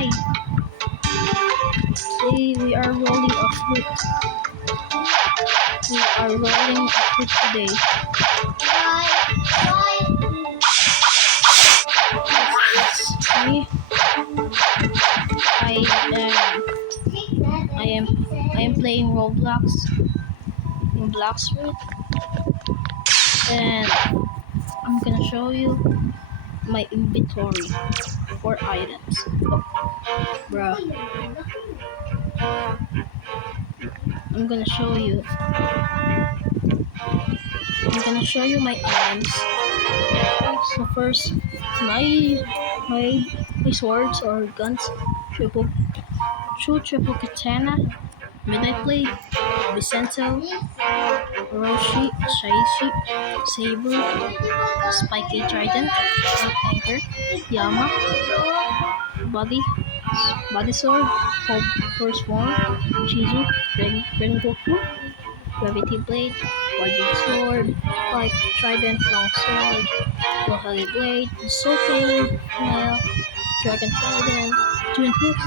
Hi. Today we are rolling a fruit. We are rolling a fruit today. It's me. I am playing Roblox in Bloxfruit, and I'm gonna show you my inventory for items. Oh, bruh. I'm gonna show you. I'm gonna show you my items. So first, my my swords or guns, triple katana, midnight blade, Vicento, Orochi, Shaishi, Saber, Spiky Trident, Anchor, Yama, Body Sword, Hope First Form, Shizu, Rengoku, Gravity Blade, Guardian Sword, Spike Trident, Long Sword, Gohali Blade, Soul Cane, Nail, Dragon Trident, Twin Hooks,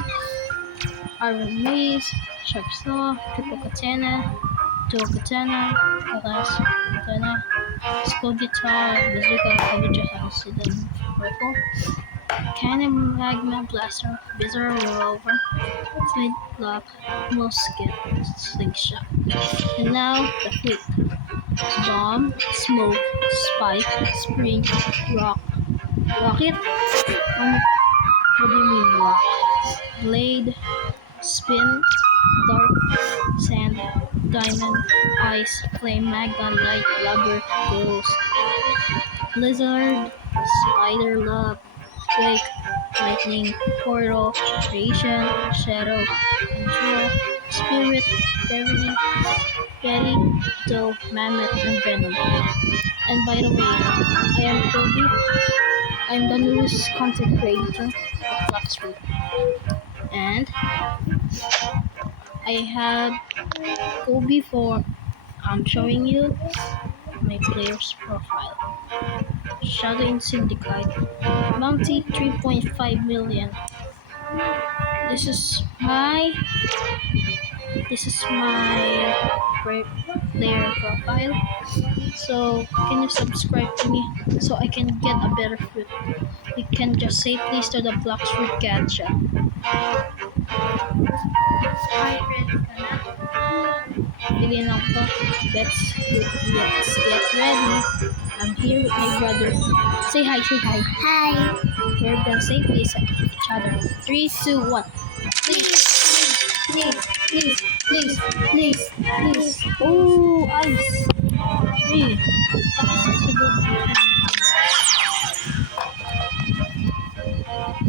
Iron Mace, Sharp Saw, Triple Katana, Dual Katana, Glass Katana, Skull Guitar, Bazooka, Kabucha Halcyon Rifle, Cannon Magma Blaster, Bizarre Revolver, Flintlock, Musket, Slingshot. And now the fleet. Bomb, Smoke, Spike, Spring, Rock, Rocket. What do you mean rock? Blade, Spin, Dark, Sand, Diamond, Ice, Flame, Magma, Light, Rubber, Ghost, Blizzard, Spider, Love, Quake, Lightning, Portal, Creation, Shadow, Control, Spirit, Gravity, Betty, Doe, Mammoth, and Venom. And by the way, I am Kobe. I'm the newest content creator of Bloxfruit. And I have Kobe for I'm showing you my player's profile. Shadow in Syndicate. Bounty 3.5 million. This is my player profile. So can you subscribe to me so I can get a better fruit? We can just say please to the Bloxfruit Gacha. Billion Alpha. Let's get ready. I'm here with my brother. Say hi. Hi. We're gonna say please at each other. 3, 2, 1. Please. Oh, ice. Hey, that's a good.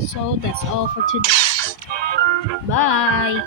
So that's all for today. Bye.